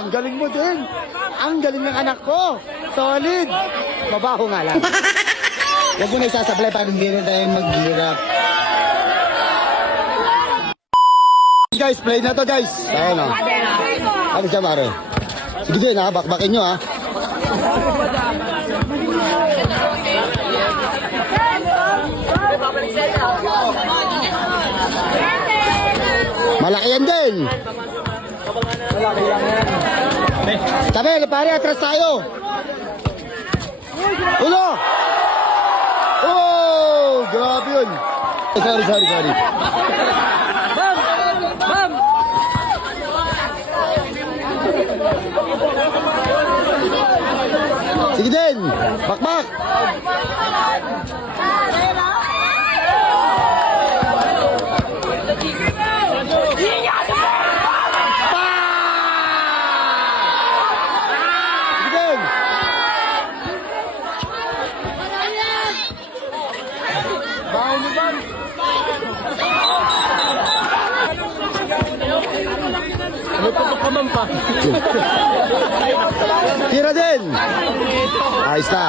Ang galing mo din. Ang galing ng anak ko. Solid. Mabaho nga lang. Huwag mo na isasablay para hindi na tayo maghirap. Guys, play na to guys. Ayan o. Ano siya pare? Sige din ha, bakbakin nyo ha. Malaki yan din. Malaki lang yan. Sabi, pare, atras tayo. Ulo! Oh, grabe yun. Sorry. Bam! Sige din, bakbak. May putok pa. Tira din. Ayos na.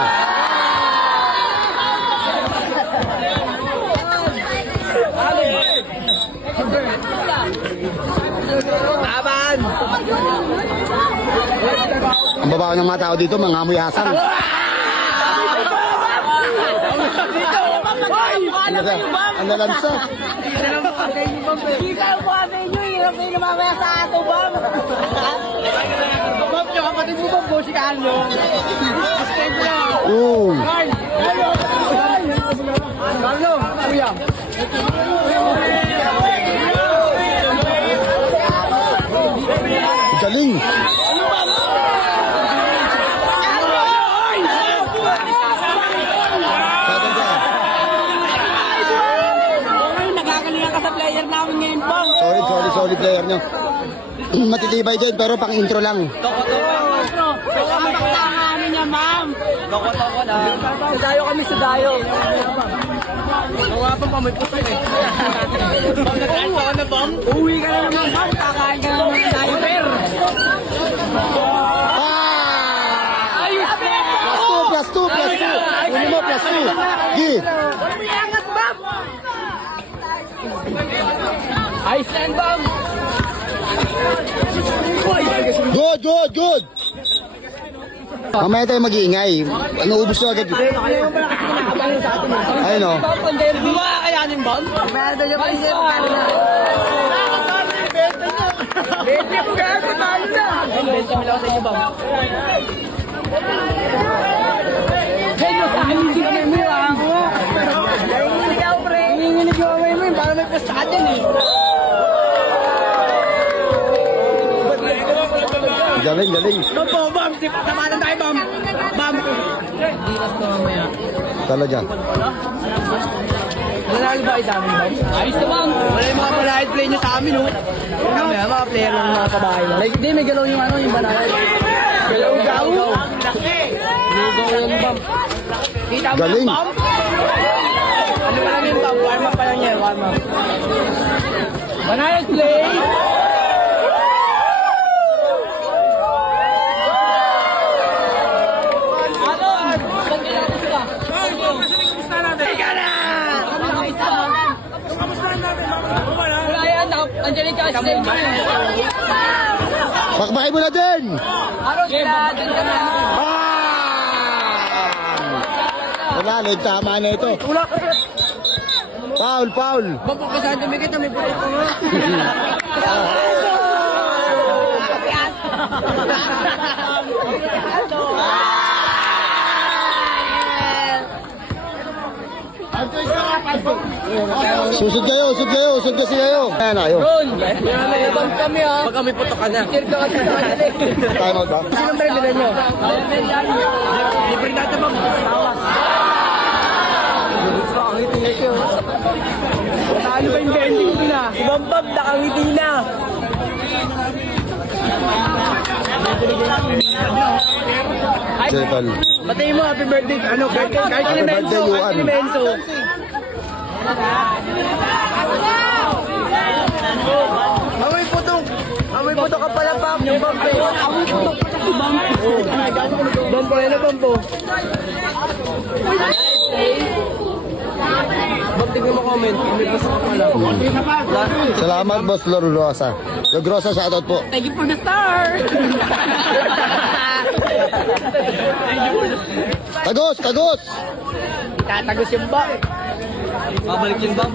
Laban! Ang babaw ng mga tao dito, mga amoy asang. Ang nalansa. Ikaw po kami nyo, hirap kayo namamaya sa ato, Bam. Bam, yung kapatid mo ba, bosikaan nyo? Oo. Carlo, kuya. Galing. Nagkakalingan ka sa player namin ngayon, Bam. Solid player nyo. Matitibay din, pero pang intro lang. Kapakta namin niya, ma'am. Toko na. Sudayo kami, sudayo. Nawapan pa, may puto eh. Bam, nag-aas ako na, Bam. Uwi ka na naman, Bam. Kakain ka na naman ng diaper. Ayos na! Plus two. Kunin mo, plus two. Gi. Huwag mo iangat, Bam. Ayos na yan, Bam. Good. Mamaya tayo mag-iingay. Naubos na agad. Ayun o. Hindi mo makakayanin, Bam? Meron doon yung kasi magkano na. Bete ko kaya, patalo na. Bete mo lang sa inyo, Bam. Medyo sa akin, hindi kami mo lang. Nanginginig ako, pre. Nanginginig yung away mo, para may pasta ka dyan eh. Galing. Bam, Bam, tapalan tayo, Bam. Bam. Dinas ko mamaya. Talaga. Nanalo ba kayo sa amin, Bam? Ayos na, Bam. Wala yung mga palahit play nyo sa amin, no? Kami, mga player ng mga kabahay. Hindi, may galaw yung ano, yung banana. Galaw. Lugaw yun, Bam. Kita mo Galing. yung Bam? Ano pa lang yun, Bam? Warm up pa lang yan, warm up. Banana play. Andiyan ka sa stage. Bakbakin mo na din. Araw sila, din ka na. Wala, tama na ito. Foul. Bapok ka saan dumikit na may putok ko nga. Susod kasi kayo. Ayan na, yun. Ron, may abang kami ha. Pag kami putok ka na. Share ka kasi sa kanila eh. Time out ba? Sinong brevelan nyo? Libre natin bang tawas. Nakangiti na siya. Talo ba yung bending ko na? Bambab, nakangiti na. Settle. Patayin mo, happy birthday. Ano, kahit ni Menso. Kahit ni Menso. Amoy putok. Amoy puto ka pala, Bam. Yung Bam, eh. Amoy putok pa si Bam. Bampo, yan na Bampo. Bam, tignan mo comment. May basta ka pala. Salamat, Boss Logrosa. Logrosa, shoutout po. Thank you for the star. Tagos, tagos! Tatagos yung Bam. Babalik yung Bam.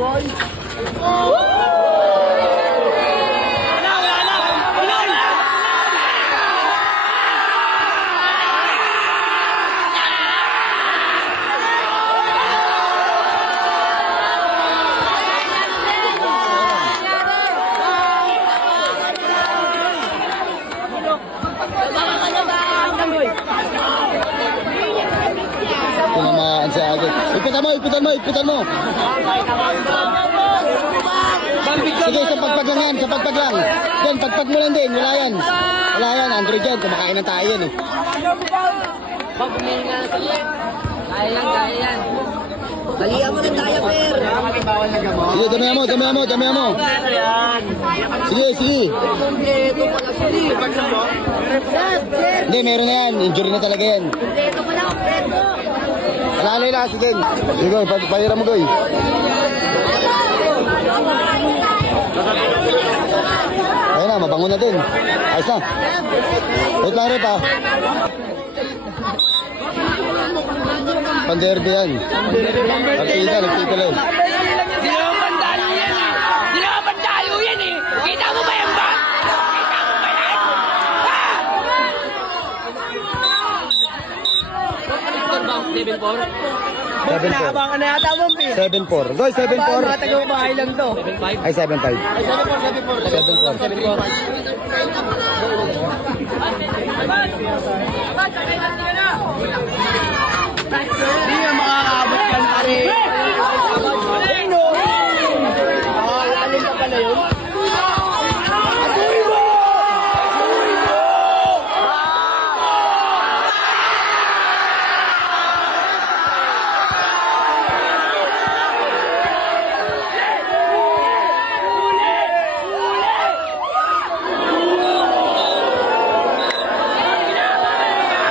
Tinamaan si Agit. Ipitan mo, ipitan mo, ipitan mo. Sige, sa pagpag lang yan, sa pagpag lang. Yan, pagpag mo lang din, wala yan. Wala yan, Android yan, kumakain ng tayo yan eh. Bam, bumihin nga na sa'yo. Kaya yan, kaya yan. Balihan mo na tayo, Per. Sige, damihan mo, damihan mo, damihan mo. Sige, sige. Kompleto pala sila. Hindi, meron na yan, injury na talaga yan. Kompleto pala, kompleto. Alalay na, sige. Sige, pahiram mo, Goy. Ayun na, mabango na din. Ayos na. Wait lang rin pa. Panderby yan. Partida, nagtitila eh. Di naman pandalo yan eh. Di naman pandalo yan eh. Kita mo ba yan ba? Kita mo ba yan? Score ba? 7-4? 7-4. Naabangan na yata, Bam, eh. 7-4. Goy, Mga 7-4. taga-bahay lang to. 7-5? Ay, 7-5. 7-4. Hindi na makakaabot yan, pare. Ano? Lalim pa pala yun.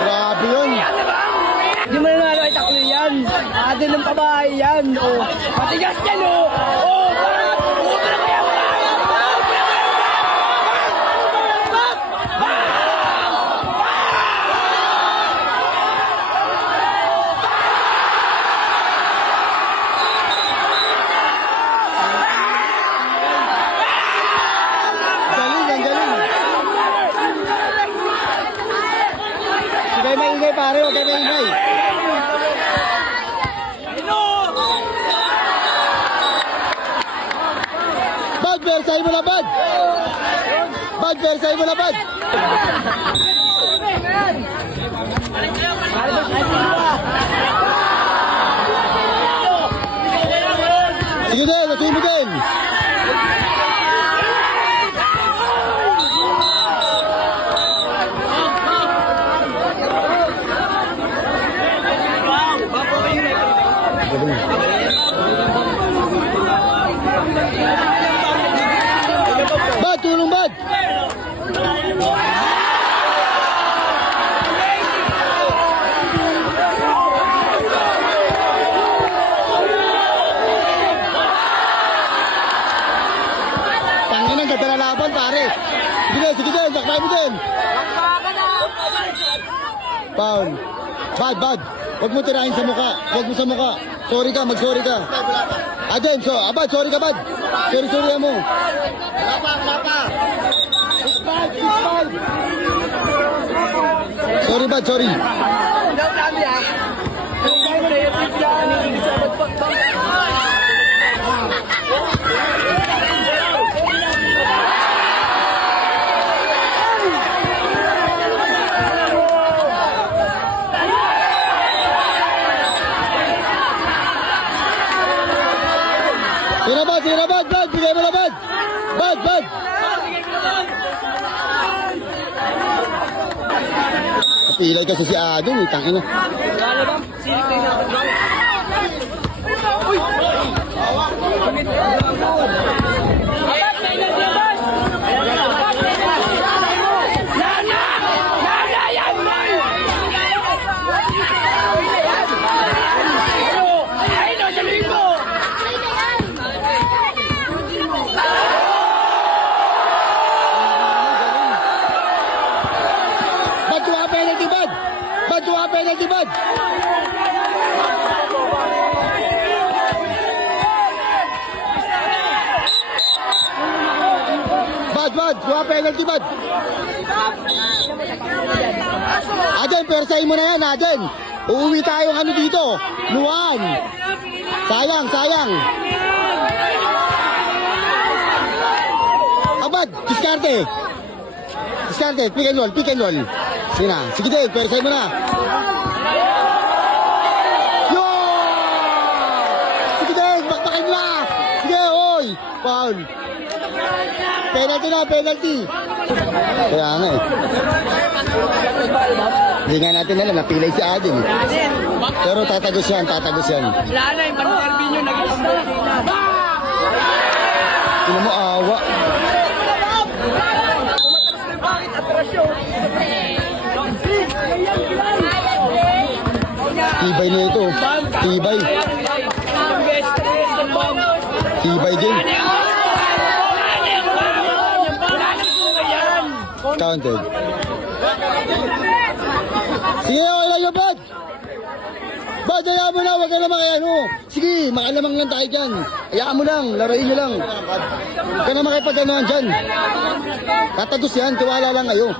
Grabe yun. Hindi mo nanalo ay taklo yan. Adil ng pabahay yan. Oh. Matigas yan, oh. Oh, parang ubra na kaya wala. Galing, ang galing. Sige, maingay pare, huwag kayo maingay. Bad, versay mo na, Bad! Bad, versay mo na, Bad! Sige din, natuloy mo din! Bad, tulong Bad! Tangin ang ganda na laban, pare. Sige din, sakbay mo din. Paul. Bad, Bad. Huwag mo tirahin sa muka. Huwag mo sa muka. Sorry ka, mag-sorry ka. Again, Bad, sorry ka, Bad. Sorry mo. Wala pa. 6-5. Sorry, Bad, sorry. Daw kami, ha? Kung kayo na yung pizza, hindi sa magpagpang. Sige na, Bad. Bigay mo na, Bad. Bad. Pilay kasi si Adong, tangina. Gala ba? Silik na yung natin ba? Uy! penalty, bad. Bad, kuha penalty, bad. Aden, persahin mo na yan, Aden. Uuwi tayong ano dito. Luan. Sayang, sayang. Abad, diskarte. Diskarte, pick and roll, pick and roll. Sige na, sige din, persahin mo na. Yo! Sige din, bakbakin na. Sige, oy. Foul. Penalty na, penalty. Kaya nga eh. Hindi nga natin alam, napilay si Aden. Pero tatagos yan, tatagos yan. Wala na yung panderbin nyo, naging ang birthday na. Tingnan mo, awa. Bakit atrasyon? Tibay na ito. Tibay. Tibay din. Counted. Sige, wala yung bad. Bad, hayaan mo na, huwag ka naman kaya ano. Sige, makalamang lang tayo dyan. Hayaan mo lang, laruin nyo lang. Huwag ka naman kayo pag-anoan dyan. Tatagos yan, tiwala lang kayo.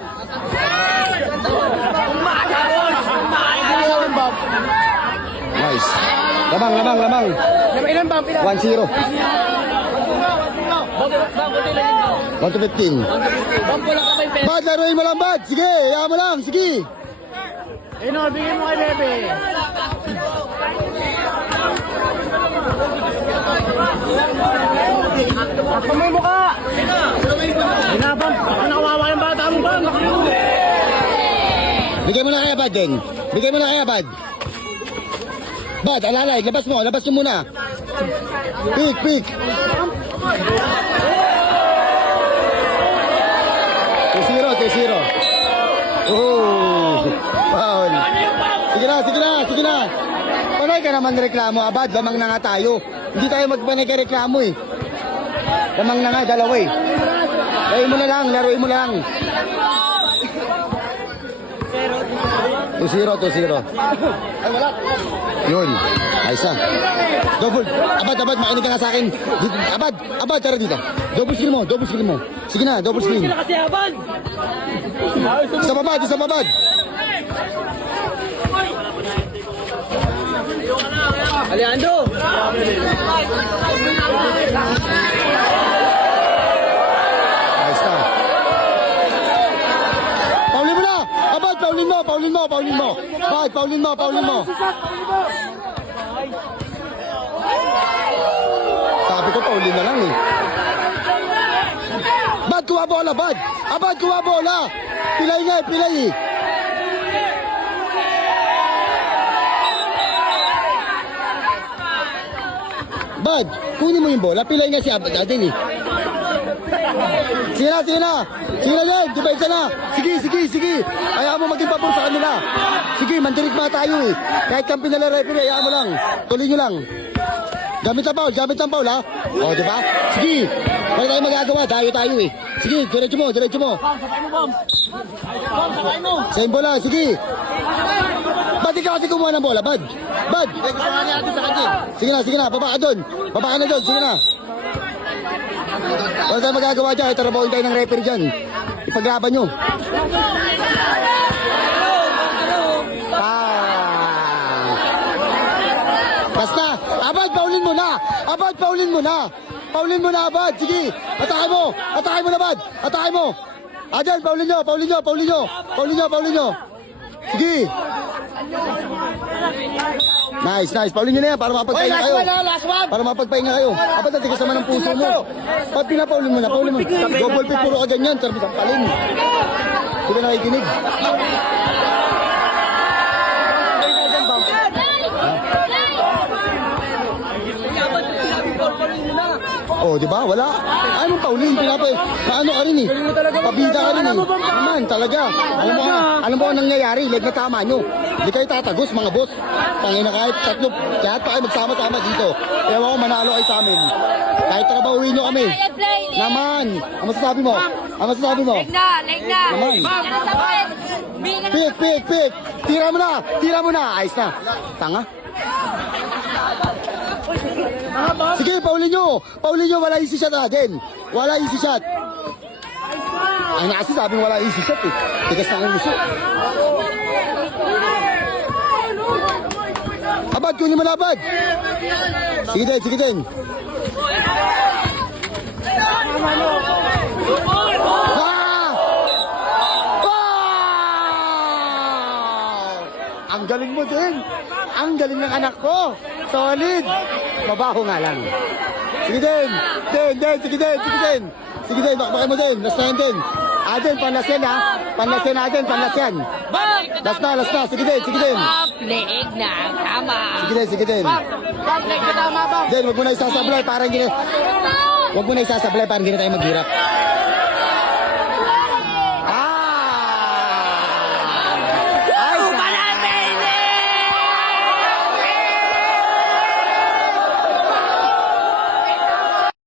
Nice. Lamang, lamang, lamang. Ilan ba? 1-0. 1 to 15. Bad, laruin mo lang, bad. Sige, hayaan mo lang, sige. Ino, bigyan mo kay Bebe. Pamoy mo ka! Hinabang, baka nakawawa yung bata mo ba? Bigay mo na kaya, bad din. Bigay mo na kaya, bad. Bad, alalay, labas mo muna. Pick, pick. 2-0. Oh, foul. Sige na. Panay ka naman reklamo, abad. Lamang na nga tayo. Hindi tayo magpanay ka reklamo eh. Lamang na nga, dalawa eh. Laruin mo lang. 2-0. Ay, wala. Yun. Ayos na. Double. Abad, makinig ka na sa akin. Abad, tara dito. Double screen mo. Sige na, double screen. Kasi abad! Isa babad. Alejandro! Ayos na. Paulin mo na. Abad, paulin mo. Bad, paulin mo. Sabi ko, paulin na lang eh. Bad, kuha bola, bad. Abad, kuha bola. Pilay eh. Bad, kunin mo yung bola. Pilay nga si Abad natin eh. Sige na. Sige na yan. Di ba isa na? Sige. Ayaw mo maging pabor sa kanila. Sige, mandirigma tayo eh. Kahit kang pinala-referee, ayaw mo lang. Tuloy nyo lang. Gamit ang foul ha. O, di ba? Sige. Wala tayong magagawa. Tayo eh. Sige, diretso mo. Same bola, sige. Ba't ikaw kasi kumuha ng bola, Bad? Gusto nga niya sa kanya. Sige na. Baba ka doon. Sige na. Wala tayong magagawa dyan. Itarabawin tayo ng referee dyan. Ipaglaban nyo. Basta. Abad, paulin mo na. Abad. Sige. Atake mo na, Bad. Atake mo. Ayan, paulin nyo. Sige. Nice. Paulin nyo na yan para mapagpahinga kayo. Para mapagpahinga kayo. Abad, natigas naman ang puso mo. Ba't pinapaulin mo na? Double pick, puro ka ganyan. Sarap isang palin. Hindi ka nakikinig. Oh, di ba? Wala. Anong paulin? Paano ka rin eh? Pabida ka rin eh. Naman, talaga. Alam mo ang nangyayari? Leg na tama nyo. Hindi kayo tatagos, mga boss. Pangina kahit tatlo, lahat pa kayo magsama-sama dito. Ewan ko, manalo kayo sa amin. Kahit trabahuin nyo kami. Naman. Ang masasabi mo? Leg na. Naman. Bigyan na sa Pick. Tira mo na. Ayos na. Tanga. Sige, paulin nyo, wala easy shot natin. Wala easy shot. Ay, na kasi sabing wala easy shot eh. Tigas na ang gusto. Abad, kunin mo na abad. Sige din. Ah! Wow! Ang galing mo din. Ang galing ng anak ko. Solid. Mabaho nga lang. Sige din. Sige din, bakbakin mo din. Last na yan din. Aden, panlas yan ha. Panlas yan. Last na. Sige din. Leeg na, tama. Sige din. Leeg na tama ba? Then, wag mo na isasablay para hindi tayo maghirap.